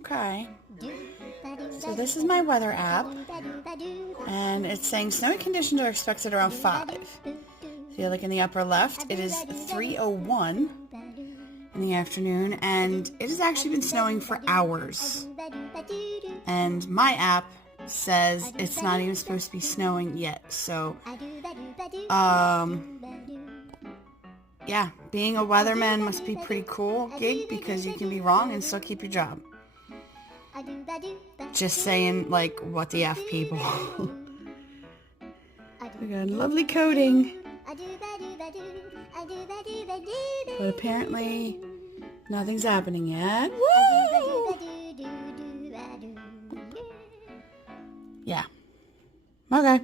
Okay. So this is my weather app, and it's saying snowy conditions are expected around 5. So you look in the upper left, it is 3:01 in the afternoon, and it has actually been snowing for hours. And my app says it's not even supposed to be snowing yet, so yeah, being a weatherman must be a pretty cool gig because you can be wrong and still keep your job. Just saying, like, what the F, people. We got lovely coating. But apparently, nothing's happening yet. Woo! Yeah. Okay.